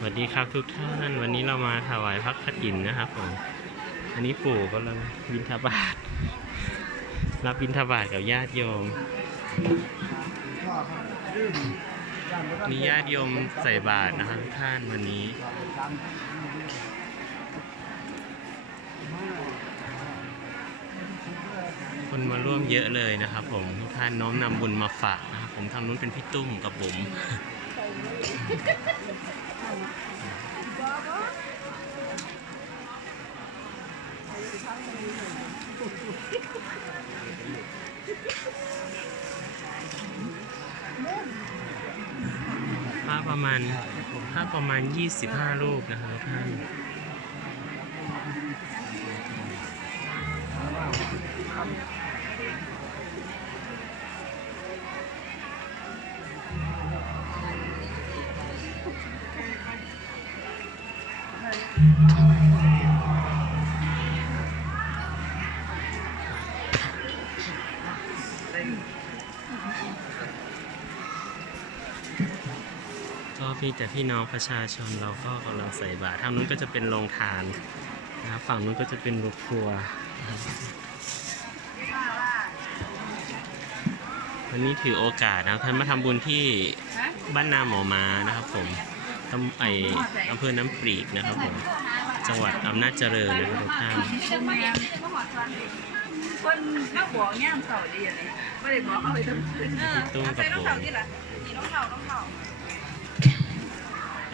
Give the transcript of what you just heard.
สวัสดีครับทุกท่านวันนี้เรามาถวายพักขถินนะครับผมอันนี้ปู่กำลังบินทบาทรับบินทบาทกับญาติโยมมีญาติโยมใส่บาตรนะครับทุกท่านวันนี้คนมาร่วมเยอะเลยนะครับผมทุกท่านน้อมนำบุญมาฝากนะครับผมทางนู้นเป็นพี่ตุ้มกับผม ประมาณผ้าประมาณ 25 รูปนะครับทุกท่าน ก็มีแต่พี่น้องประชาชนเราก็กำลังใส่บาตรทางนู้นก็จะเป็นโรงทานนะครับฝั่งนู้นก็จะเป็นรูครัวนะครับวันนี้ถือโอกาสนะครับท่านมาทำบุญที่บ้านนาหมอมานะครับผมตำไออำเภอน้ำปรีกนะครับผม จังหวัดอำนาจเจริญนะครับทุกท่านคนนักบอกย่ามเสาดีอะไรไม่ได้บอกเอาไปทั้งคืนตุ้มกับใส่รองผมเท้าที่ละนี่รองเท้ารองเท้า